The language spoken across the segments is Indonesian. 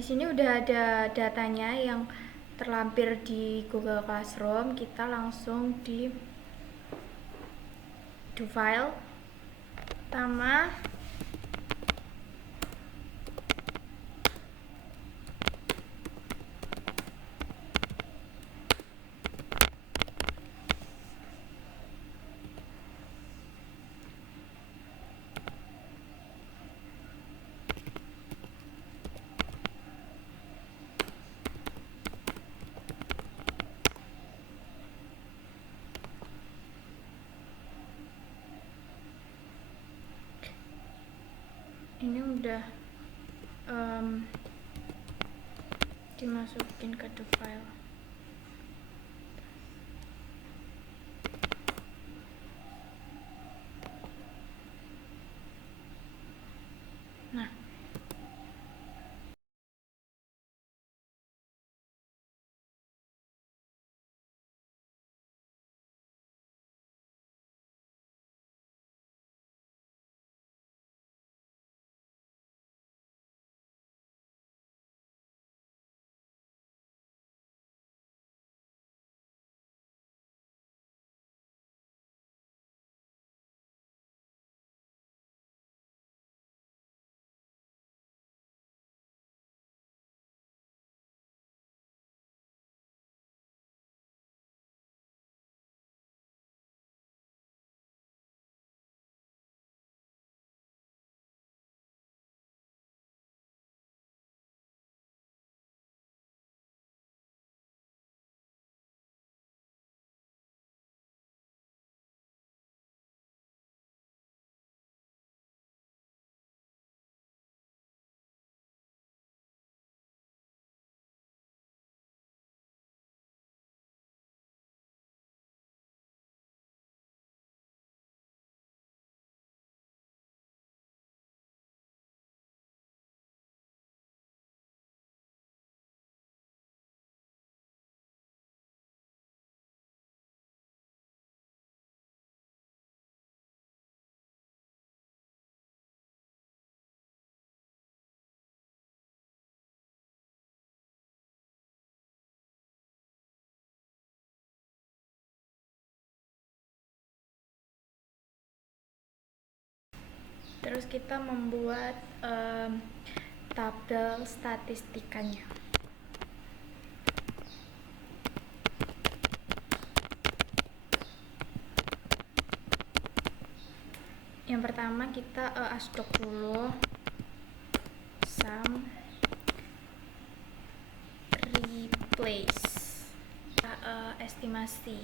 Di sini udah ada datanya yang terlampir di Google Classroom. Kita langsung di file. Pertama, ini udah dimasukin ke the file. Nah, terus kita membuat tabel statistikanya. Yang pertama kita asdok dulu sum replace, estimasi.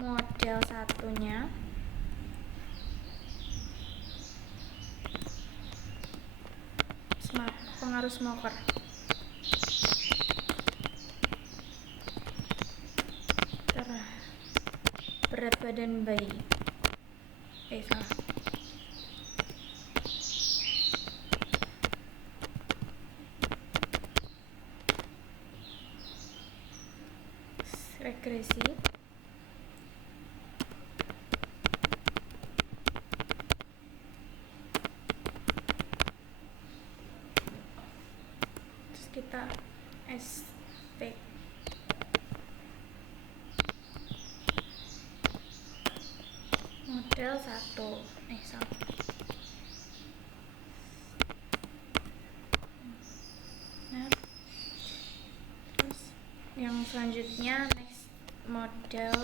Model satunya pengaruh smoker. Berat badan bayi. Salah. Regresi. Terus kita SP. Model 1. Salah. Nah, terus yang selanjutnya next model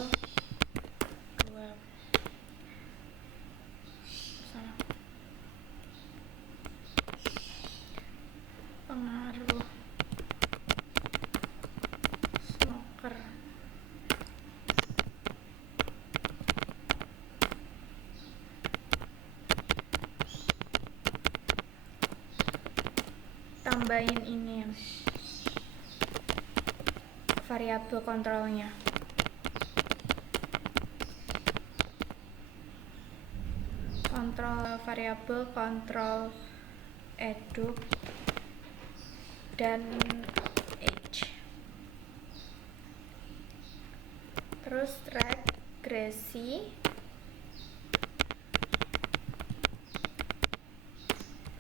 2. Salah. Pengaruh smoker. Tambahin ini variabel kontrolnya. Variabel kontrol eduk dan age. Terus track regresi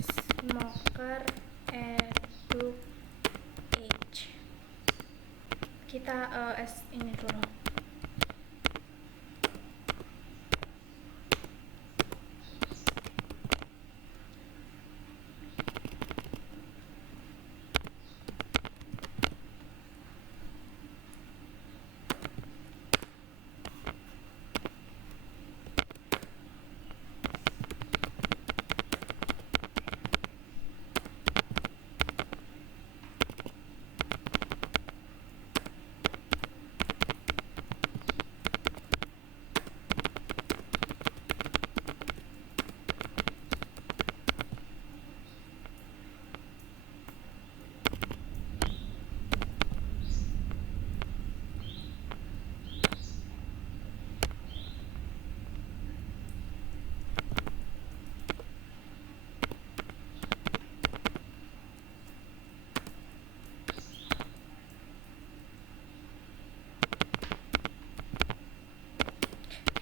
smoker edu age. Kita ini dulu.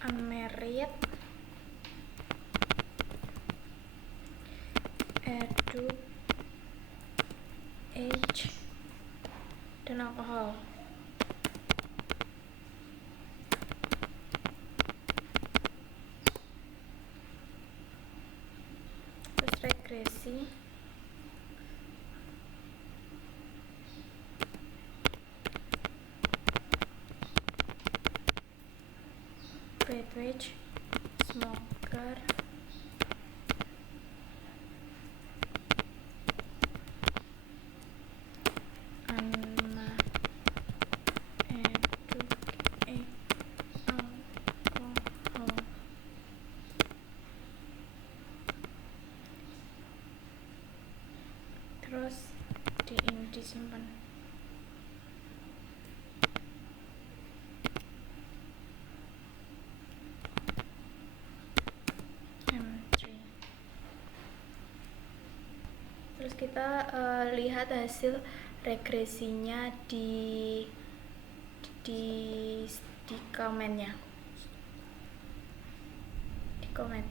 Unmarried edu age dan alkohol. Terus regresi graduate smoker anma edu alkohol. Terus ini disimpan. Terus kita lihat hasil regresinya di komennya, di komen.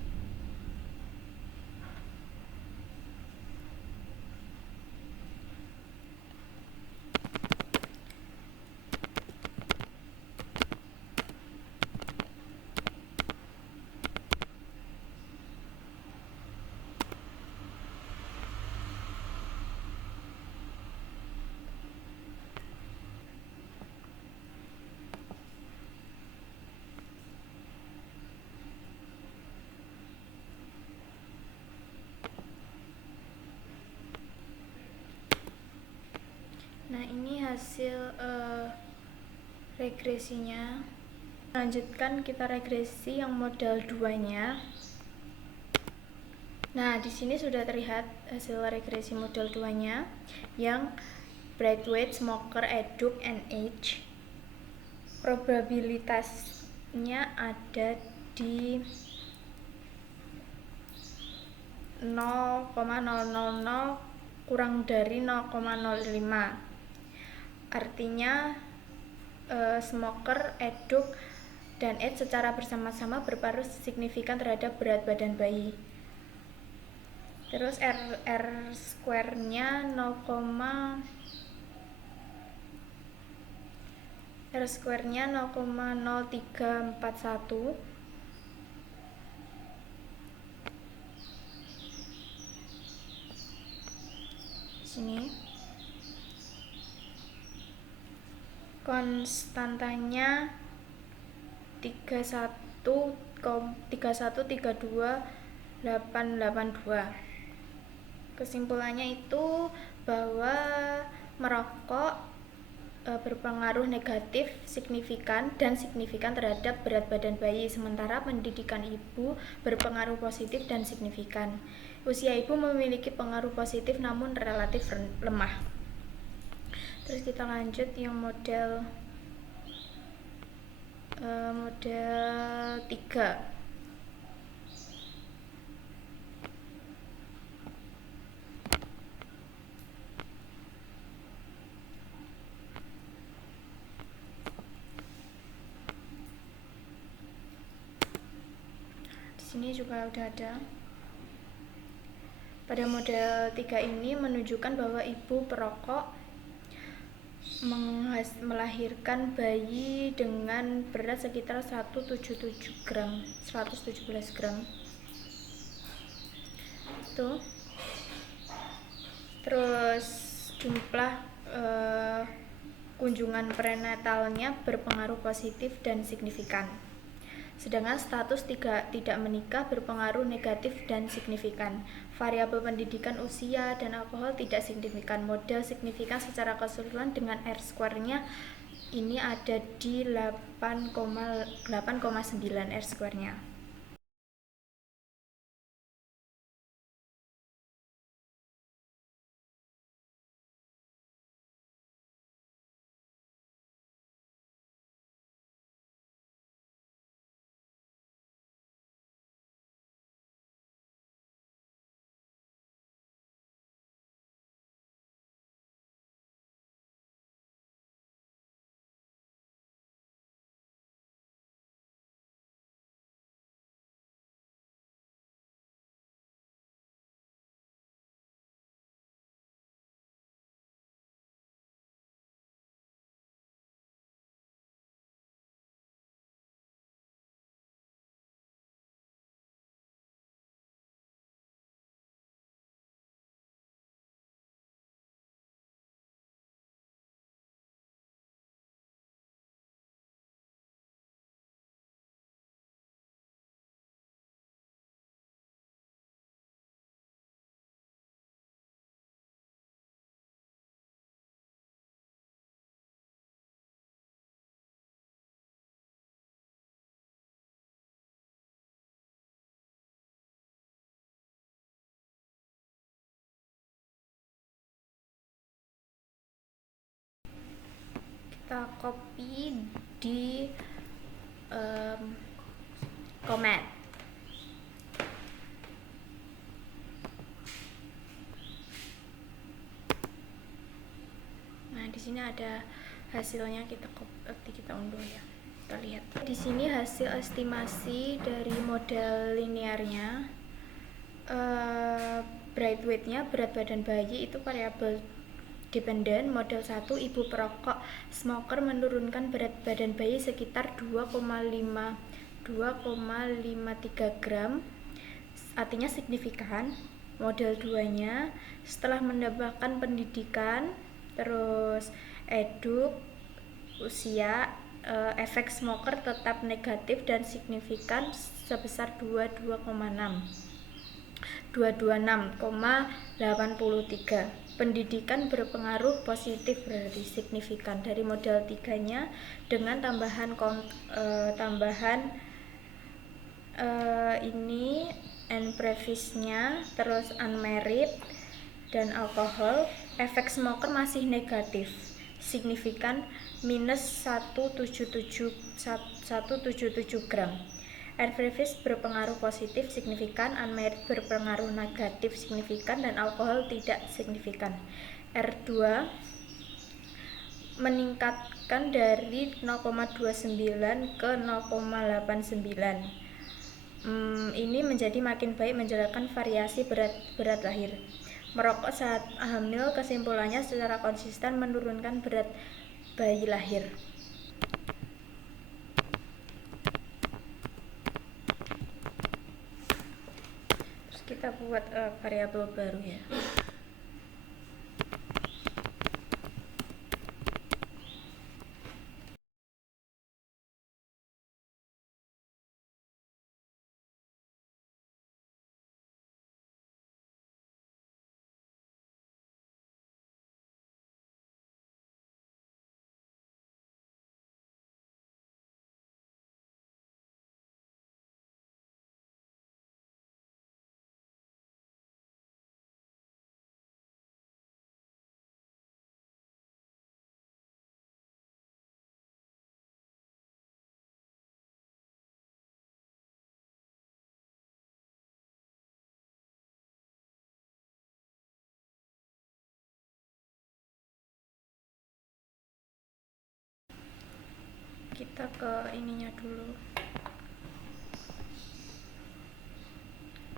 Nah, ini hasil regresinya. Lanjutkan kita regresi yang model 2-nya. Nah, di sini sudah terlihat hasil regresi model 2-nya yang graduate, smoker, eduk, and age. Probabilitasnya ada di 0,000 kurang dari 0,05. Artinya smoker, eduk, dan age secara bersama-sama berpengaruh signifikan terhadap berat badan bayi. Terus R square-nya 0,0341. Sini konstantanya 31,32882. Kesimpulannya itu bahwa merokok berpengaruh negatif signifikan terhadap berat badan bayi, sementara pendidikan ibu berpengaruh positif dan signifikan. Usia ibu memiliki pengaruh positif namun relatif lemah. Terus kita lanjut yang model 3. sini juga udah ada. Pada model 3 ini menunjukkan bahwa ibu perokok melahirkan bayi dengan berat sekitar 117 gram, 117 gram. Tuh. Terus jumlah kunjungan prenatalnya berpengaruh positif dan signifikan. Sedangkan status tidak menikah berpengaruh negatif dan signifikan. Variabel pendidikan, usia, dan alkohol tidak signifikan. Model signifikan secara keseluruhan dengan R-square-nya ini ada di 8,9 R-square-nya. Kita copy di comment. Nah, di sini ada hasilnya, kita unduh ya. Kita lihat. Di sini hasil estimasi dari model linearnya. Bright weight-nya, berat badan bayi itu variabel dependen. Model 1, ibu perokok smoker menurunkan berat badan bayi sekitar 2,53 gram, artinya signifikan. Model 2-nya setelah menambahkan pendidikan, terus eduk, usia, efek smoker tetap negatif dan signifikan sebesar 226,83. Pendidikan berpengaruh positif, berarti signifikan. Dari model 3-nya dengan tambahan ini and previous-nya, terus unmarried dan alkohol, efek smoker masih negatif, signifikan minus 177 gram. R-previous berpengaruh positif signifikan, unmarried berpengaruh negatif signifikan, dan alkohol tidak signifikan. R2 meningkatkan dari 0,29 ke 0,89. Ini menjadi makin baik menjelaskan variasi berat lahir. Merokok saat hamil, kesimpulannya secara konsisten menurunkan berat bayi lahir. Terus kita buat variabel baru ya. Kita ke ininya dulu.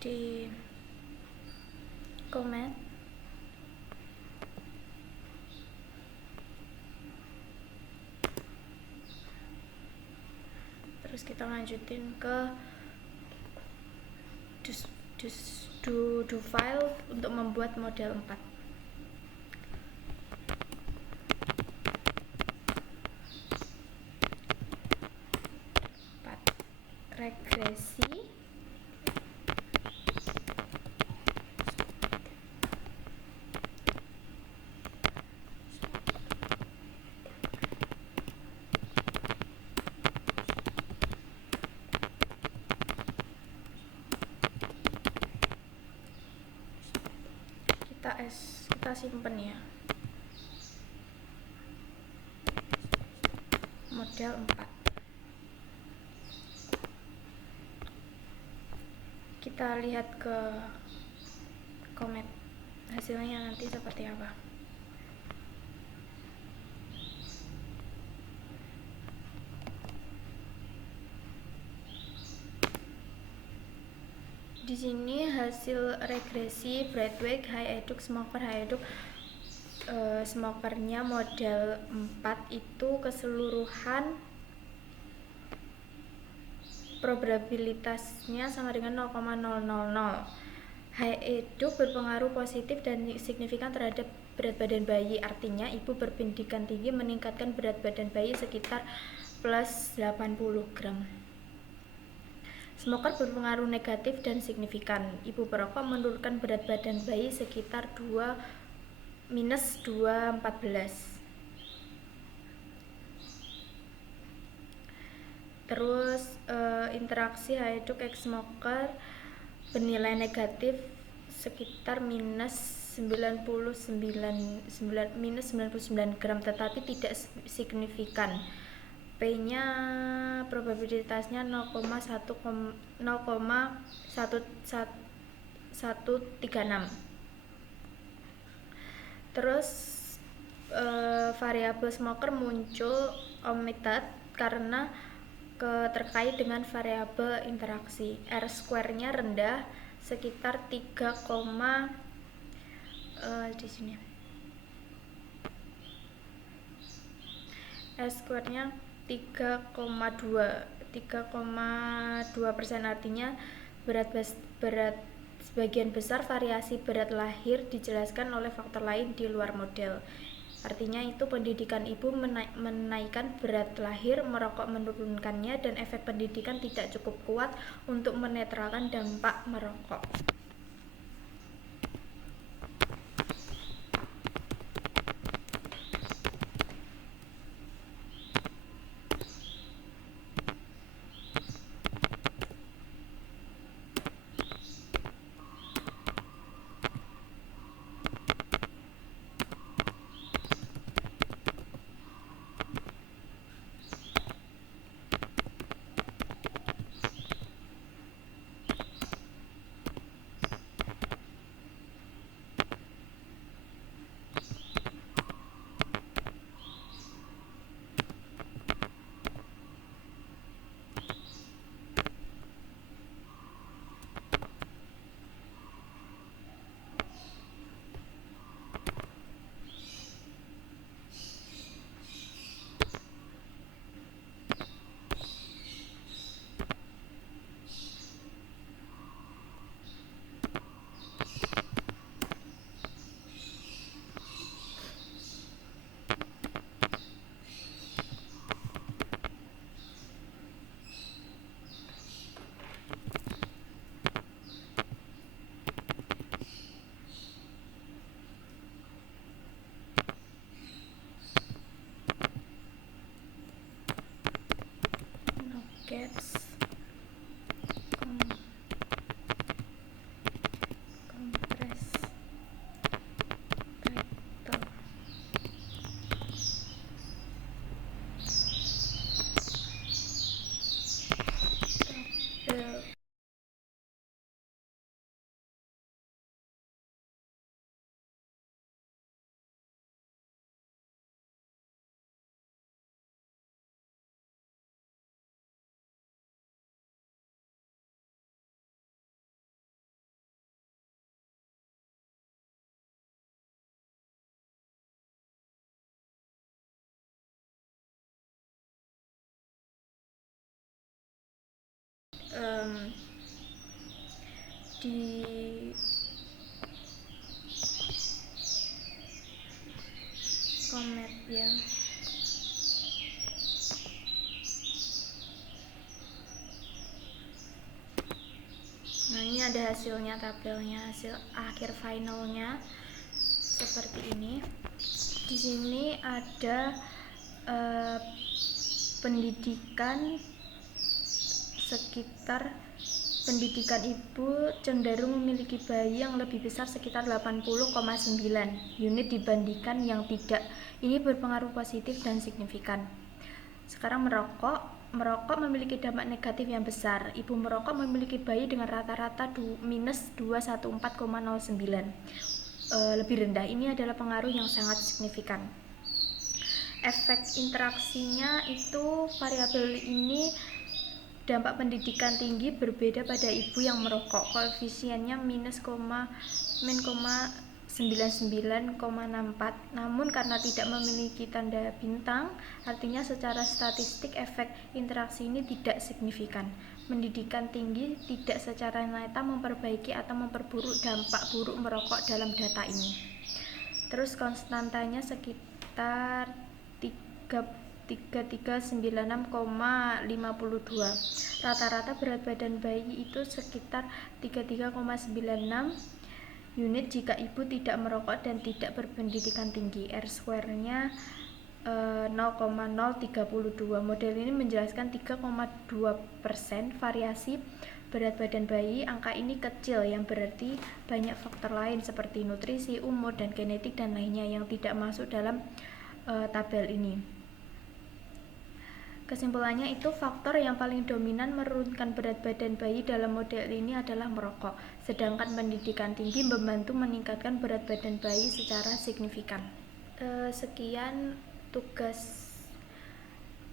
di komen. Terus kita lanjutin ke do file untuk membuat model 4. Regresi kita simpen ya, model 4. Kita lihat ke comment hasilnya nanti seperti apa. Di sini hasil regresi Braithwaite, Hayedouk, Smoker, Hayedouk. Smokernya model 4 itu keseluruhan probabilitasnya sama dengan 0,000. Hayedouk berpengaruh positif dan signifikan terhadap berat badan bayi. Artinya ibu berpendidikan tinggi meningkatkan berat badan bayi sekitar plus 80 gram. Smoker berpengaruh negatif dan signifikan. Ibu perokok menurunkan berat badan bayi sekitar minus 2,14. Terus interaksi Hayedouk x Smoker bernilai negatif sekitar minus 99 gram, tetapi tidak signifikan. P-nya probabilitasnya 0,1136. Terus variabel Smoker muncul omitted karena terkait dengan variabel interaksi. R-square-nya rendah sekitar 3, di sini. R-square-nya 3,2%, artinya berat sebagian besar variasi berat lahir dijelaskan oleh faktor lain di luar model. Artinya itu pendidikan ibu menaikkan berat lahir, merokok menurunkannya, dan efek pendidikan tidak cukup kuat untuk menetralkan dampak merokok. Cats di komet ya. Nah, ini ada hasilnya, tabelnya, hasil akhir finalnya seperti ini. Di sini ada pendidikan sekitar pendidikan ibu cenderung memiliki bayi yang lebih besar sekitar 80,9 unit dibandingkan yang tidak. Ini berpengaruh positif dan signifikan. Sekarang merokok memiliki dampak negatif yang besar. Ibu merokok memiliki bayi dengan rata-rata minus 214,09, lebih rendah. Ini adalah pengaruh yang sangat signifikan. Efek interaksinya itu variabel ini dampak pendidikan tinggi berbeda pada ibu yang merokok. Koefisiennya minus 99,64. Namun karena tidak memiliki tanda bintang, artinya secara statistik efek interaksi ini tidak signifikan. Pendidikan tinggi tidak secara nyata memperbaiki atau memperburuk dampak buruk merokok dalam data ini. Terus konstantanya sekitar 3396,52. Rata-rata berat badan bayi itu sekitar 33,96 unit jika ibu tidak merokok dan tidak berpendidikan tinggi. R-square-nya 0,032. Model ini menjelaskan 3,2% variasi berat badan bayi. Angka ini kecil yang berarti banyak faktor lain seperti nutrisi, umur, dan genetik dan lainnya yang tidak masuk dalam tabel ini. Kesimpulannya itu faktor yang paling dominan menurunkan berat badan bayi dalam model ini adalah merokok, sedangkan pendidikan tinggi membantu meningkatkan berat badan bayi secara signifikan. Sekian tugas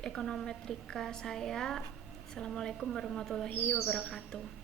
ekonometrika saya. Assalamualaikum warahmatullahi wabarakatuh.